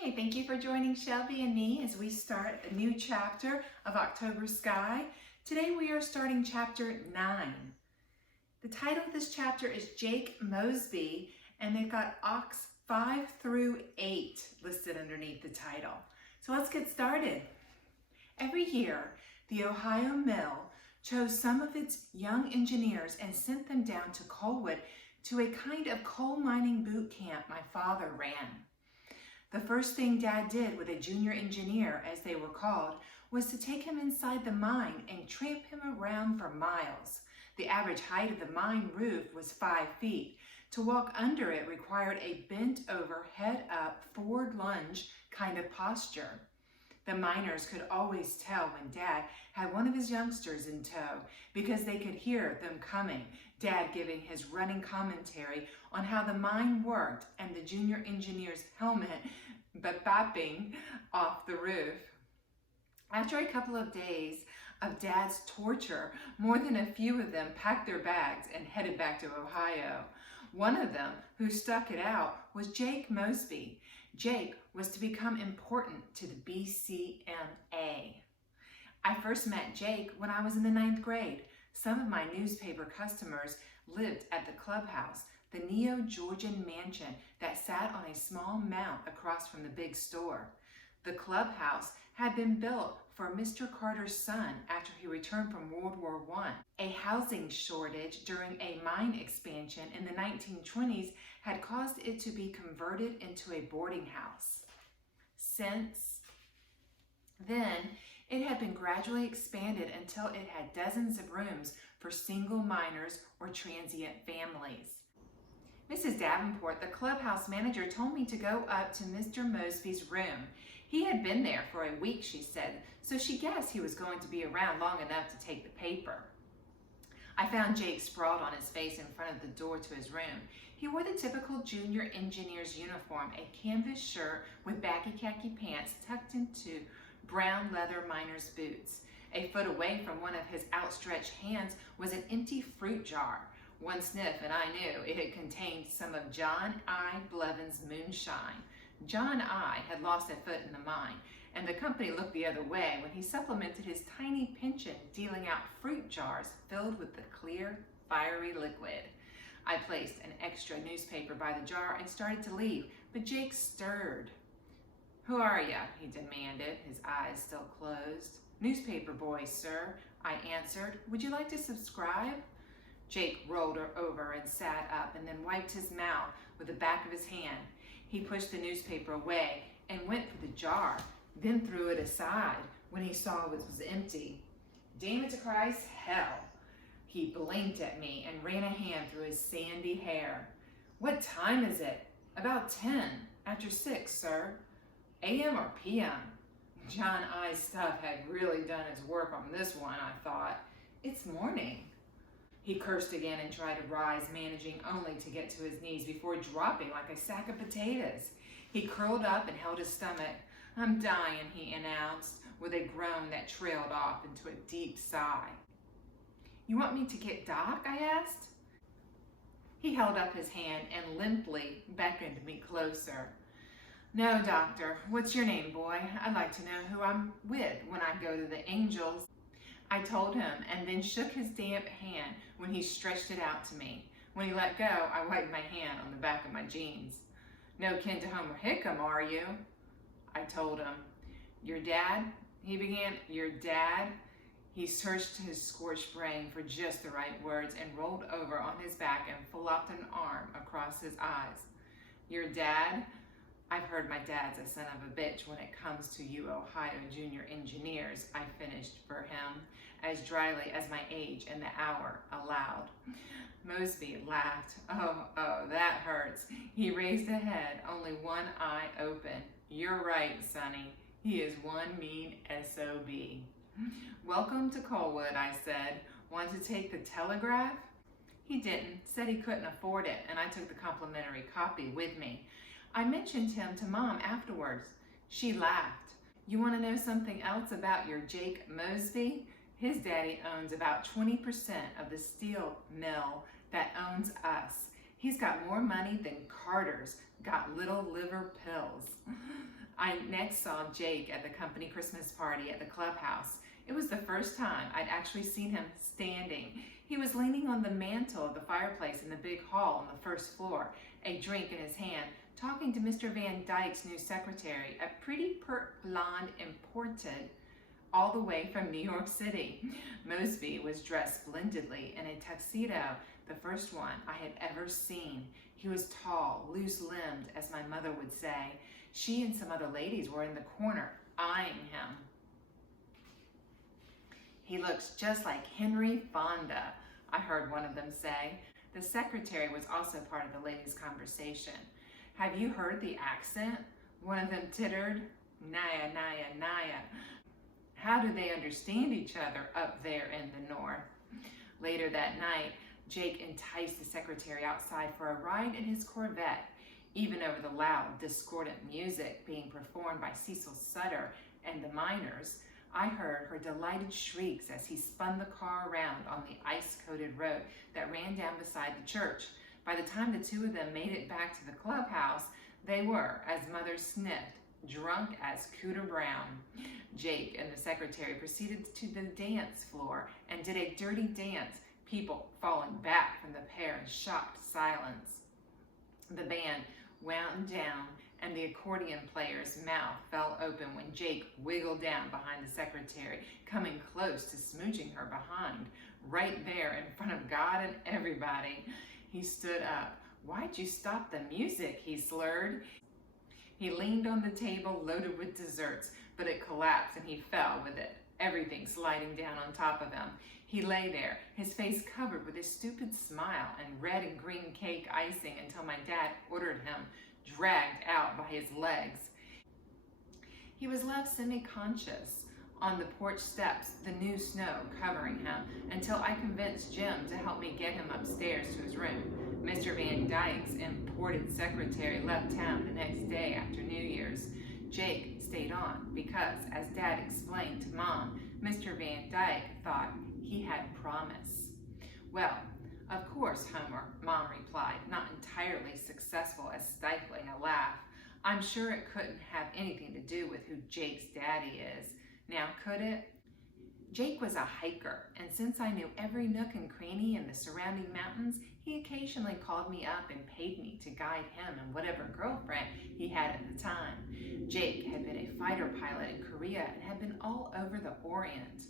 Hey, thank you for joining Shelby and me as we start a new chapter of October Sky. Today we are starting chapter 9. The title of this chapter is Jake Mosby, and they've got Ox 5 through 8 listed underneath the title. So let's get started. Every year, the Ohio Mill chose some of its young engineers and sent them down to Coalwood to a kind of coal mining boot camp my father ran. The first thing Dad did with a junior engineer, as they were called, was to take him inside the mine and tramp him around for miles. The average height of the mine roof was 5 feet. To walk under it required a bent over, head up, forward lunge kind of posture. The miners could always tell when Dad had one of his youngsters in tow because they could hear them coming, Dad giving his running commentary on how the mine worked and the junior engineer's helmet bopping off the roof. After a couple of days of Dad's torture, more than a few of them packed their bags and headed back to Ohio. One of them, who stuck it out, was Jake Mosby. Jake was to become important to the BCMA. I first met Jake when I was in the 9th grade. Some of my newspaper customers lived at the clubhouse, the Neo-Georgian mansion that sat on a small mount across from the big store. The clubhouse had been built for Mr. Carter's son after he returned from World War I. A housing shortage during a mine expansion in the 1920s had caused it to be converted into a boarding house. Since then, it had been gradually expanded until it had dozens of rooms for single miners or transient families. Mrs. Davenport, the clubhouse manager, told me to go up to Mr. Mosby's room. He had been there for a week, she said, so she guessed he was going to be around long enough to take the paper. I found Jake sprawled on his face in front of the door to his room. He wore the typical junior engineer's uniform, a canvas shirt with baggy khaki pants tucked into brown leather miner's boots. A foot away from one of his outstretched hands was an empty fruit jar. One sniff and I knew it had contained some of John I. Blevins' moonshine. John I. had lost a foot in the mine, and the company looked the other way when he supplemented his tiny pension dealing out fruit jars filled with the clear, fiery liquid. I placed an extra newspaper by the jar and started to leave, but Jake stirred. "Who are ya?" he demanded, his eyes still closed. "Newspaper boy, sir," I answered. "Would you like to subscribe?" Jake rolled over and sat up and then wiped his mouth with the back of his hand. He pushed the newspaper away and went for the jar, then threw it aside when he saw it was empty. "Damn it to Christ, hell!" He blinked at me and ran a hand through his sandy hair. "What time is it?" "About 10 after 6, sir." "AM or PM? John I.'s stuff had really done its work on this one, I thought. It's morning." He cursed again and tried to rise, managing only to get to his knees before dropping like a sack of potatoes. He curled up and held his stomach. "I'm dying," he announced, with a groan that trailed off into a deep sigh. "You want me to get Doc?" I asked. He held up his hand and limply beckoned me closer. "No, doctor. What's your name, boy? I'd like to know who I'm with when I go to the Angels." I told him and then shook his damp hand when he stretched it out to me. When he let go, I wiped my hand on the back of my jeans. "No kin to Homer Hickam, are you?" I told him. "Your dad?" he began. "Your dad?" He searched his scorched brain for just the right words and rolled over on his back and flopped an arm across his eyes. "Your dad? I've heard my dad's a son of a bitch when it comes to you Ohio junior engineers," I finished for him, as dryly as my age and the hour allowed. Mosby laughed. Oh, that hurts." He raised a head, only one eye open. "You're right, Sonny. He is one mean SOB. "Welcome to Coalwood," I said. "Want to take the telegraph?" He didn't, said he couldn't afford it, and I took the complimentary copy with me. I mentioned him to Mom afterwards. She laughed. "You want to know something else about your Jake Mosby? His daddy owns about 20% of the steel mill that owns us. He's got more money than Carter's got little liver pills." I next saw Jake at the company Christmas party at the clubhouse. It was the first time I'd actually seen him standing. He was leaning on the mantel of the fireplace in the big hall on the first floor, a drink in his hand, talking to Mr. Van Dyke's new secretary, a pretty pert blonde imported all the way from New York City. Mosby was dressed splendidly in a tuxedo, the first one I had ever seen. He was tall, loose-limbed, as my mother would say. She and some other ladies were in the corner, eyeing him. "He looks just like Henry Fonda," I heard one of them say. The secretary was also part of the ladies' conversation. "Have you heard the accent?" one of them tittered. "Naya, naya, naya." How do they understand each other up there in the north? Later that night, Jake enticed the secretary outside for a ride in his Corvette, even over the loud, discordant music being performed by Cecil Sutter and the Miners. I heard her delighted shrieks as he spun the car around on the ice-coated road that ran down beside the church. By the time the two of them made it back to the clubhouse, they were, as Mother sniffed, drunk as Cooter Brown. Jake and the secretary proceeded to the dance floor and did a dirty dance, people falling back from the pair in shocked silence. The band wound down and the accordion player's mouth fell open when Jake wiggled down behind the secretary, coming close to smooching her behind, right there in front of God and everybody. He stood up. "Why'd you stop the music?" he slurred. He leaned on the table loaded with desserts, but it collapsed and he fell with it, everything sliding down on top of him. He lay there, his face covered with a stupid smile and red and green cake icing until my dad ordered him dragged out by his legs. He was left semi-conscious on the porch steps, the new snow covering him, until I convinced Jim to help me get him upstairs to his room. Mr. Van Dyke's imported secretary left town the next day after New Year's. Jake stayed on because, as Dad explained to Mom, Mr. Van Dyke thought he had promise. "Well, of course, Homer," Mom replied, not entirely successful at stifling a laugh. "I'm sure it couldn't have anything to do with who Jake's daddy is. Now, could it?" Jake was a hiker, and since I knew every nook and cranny in the surrounding mountains, he occasionally called me up and paid me to guide him and whatever girlfriend he had at the time. Jake had been a fighter pilot in Korea and had been all over the Orient.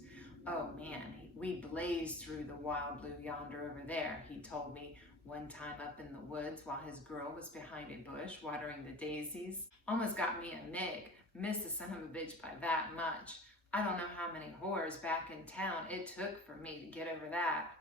"Oh man, we blazed through the wild blue yonder over there," he told me one time up in the woods while his girl was behind a bush watering the daisies. "Almost got me a mig. Missed the son of a bitch by that much. I don't know how many whores back in town it took for me to get over that."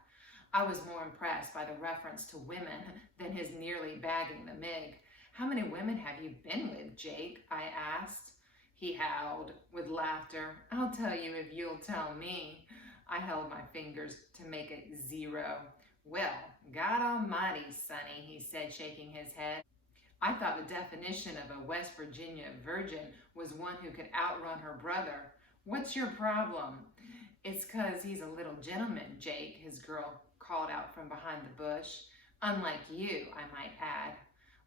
I was more impressed by the reference to women than his nearly bagging the mig. "How many women have you been with, Jake?" I asked. He howled with laughter. "I'll tell you if you'll tell me." I held my fingers to make it 0. "Well, God almighty, Sonny," he said, shaking his head. "I thought the definition of a West Virginia virgin was one who could outrun her brother. What's your problem?" "It's 'cause he's a little gentleman, Jake," his girl called out from behind the bush. "Unlike you, I might add."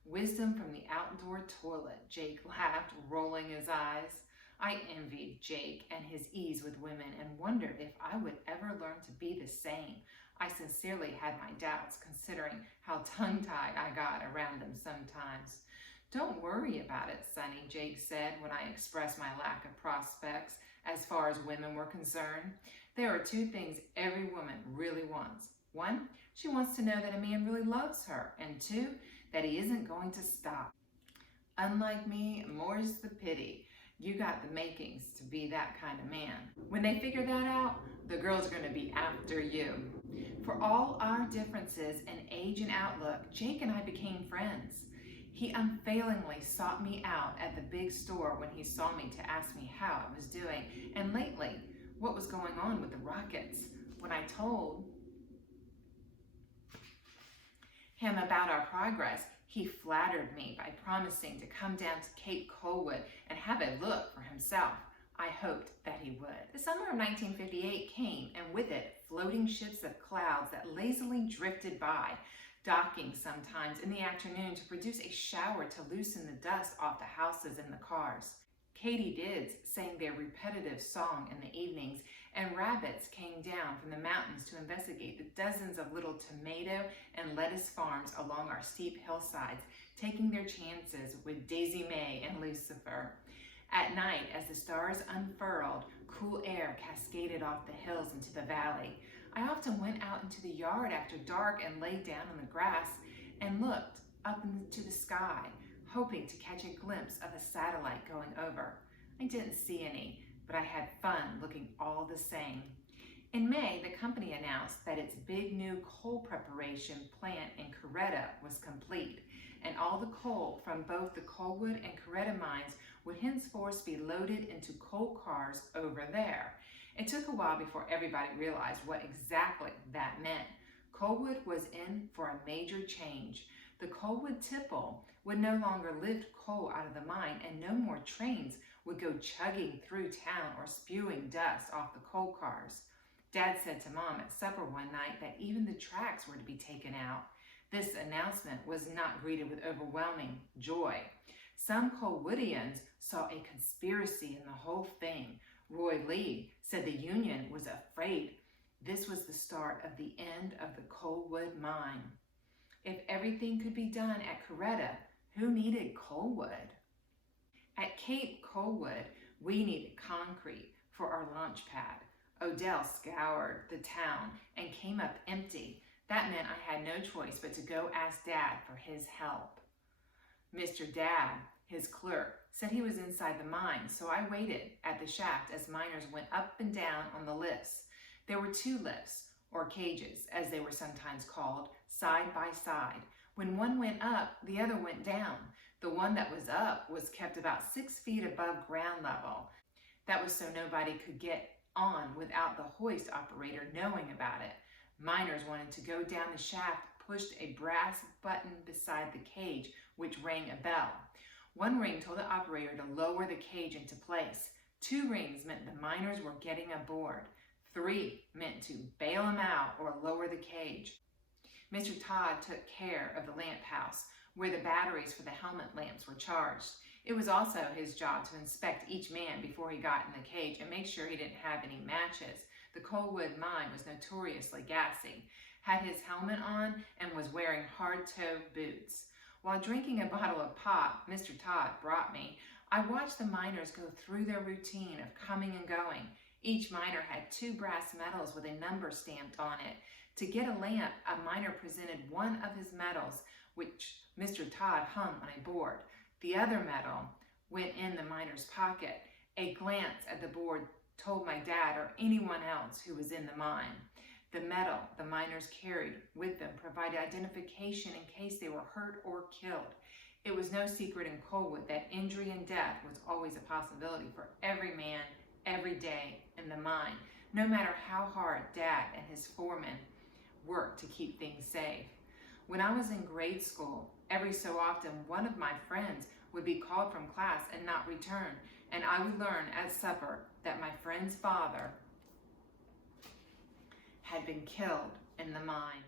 "Wisdom from the outdoor toilet," Jake laughed, rolling his eyes. I envied Jake and his ease with women and wondered if I would ever learn to be the same. I sincerely had my doubts, considering how tongue-tied I got around them sometimes. "Don't worry about it, Sonny," Jake said when I expressed my lack of prospects as far as women were concerned. "There are 2 things every woman really wants. 1, she wants to know that a man really loves her, and 2, that he isn't going to stop. Unlike me, more's the pity. You got the makings to be that kind of man. When they figure that out, the girl's going to be after you." For all our differences in age and outlook, Jake and I became friends. He unfailingly sought me out at the big store when he saw me to ask me how I was doing, and lately, what was going on with the Rockets. When I told him about our progress, he flattered me by promising to come down to Cape Coalwood and have a look for himself. I hoped that he would. The summer of 1958 came, and with it, floating ships of clouds that lazily drifted by, docking sometimes in the afternoon to produce a shower to loosen the dust off the houses and the cars. katydids sang their repetitive song in the evenings, and rabbits came down from the mountains to investigate the dozens of little tomato and lettuce farms along our steep hillsides, taking their chances with Daisy May and Lucifer. At night, as the stars unfurled, cool air cascaded off the hills into the valley. I often went out into the yard after dark and lay down on the grass and looked up into the sky, hoping to catch a glimpse of a satellite going over. I didn't see any, but I had fun looking all the same. In May, the company announced that its big new coal preparation plant in Coretta was complete, and all the coal from both the Coalwood and Coretta mines would henceforth be loaded into coal cars over there. It took a while before everybody realized what exactly that meant. Coalwood was in for a major change. The Coalwood tipple would no longer lift coal out of the mine, and no more trains would go chugging through town or spewing dust off the coal cars. Dad said to Mom at supper one night that even the tracks were to be taken out. This announcement was not greeted with overwhelming joy. Some Coalwoodians saw a conspiracy in the whole thing. Roy Lee said the union was afraid this was the start of the end of the Coalwood mine. If everything could be done at Coretta, who needed Coalwood? At Cape Coalwood, we needed concrete for our launch pad. Odell scoured the town and came up empty. That meant I had no choice but to go ask Dad for his help. Mr. Dad, his clerk, said he was inside the mine, so I waited at the shaft as miners went up and down on the lifts. There were 2 lifts, or cages, as they were sometimes called, side by side. When one went up, the other went down. The one that was up was kept about 6 feet above ground level. That was so nobody could get on without the hoist operator knowing about it. Miners wanted to go down the shaft, pushed a brass button beside the cage, which rang a bell. 1 ring told the operator to lower the cage into place. 2 rings meant the miners were getting aboard. 3 meant to bail them out or lower the cage. Mr. Todd took care of the lamp house, where the batteries for the helmet lamps were charged. It was also his job to inspect each man before he got in the cage and make sure he didn't have any matches. The Coalwood mine was notoriously gassy. Had his helmet on and was wearing hard-toe boots. While drinking a bottle of pop Mr. Todd brought me, I watched the miners go through their routine of coming and going. Each miner had 2 brass medals with a number stamped on it. To get a lamp, a miner presented one of his medals, which Mr. Todd hung on a board. The other medal went in the miner's pocket. A glance at the board told my dad or anyone else who was in the mine. The medal the miners carried with them provided identification in case they were hurt or killed. It was no secret in Coalwood that injury and death was always a possibility for every man, every day in the mine, no matter how hard Dad and his foreman worked to keep things safe. When I was in grade school, every so often one of my friends would be called from class and not return, and I would learn at supper that my friend's father had been killed in the mine.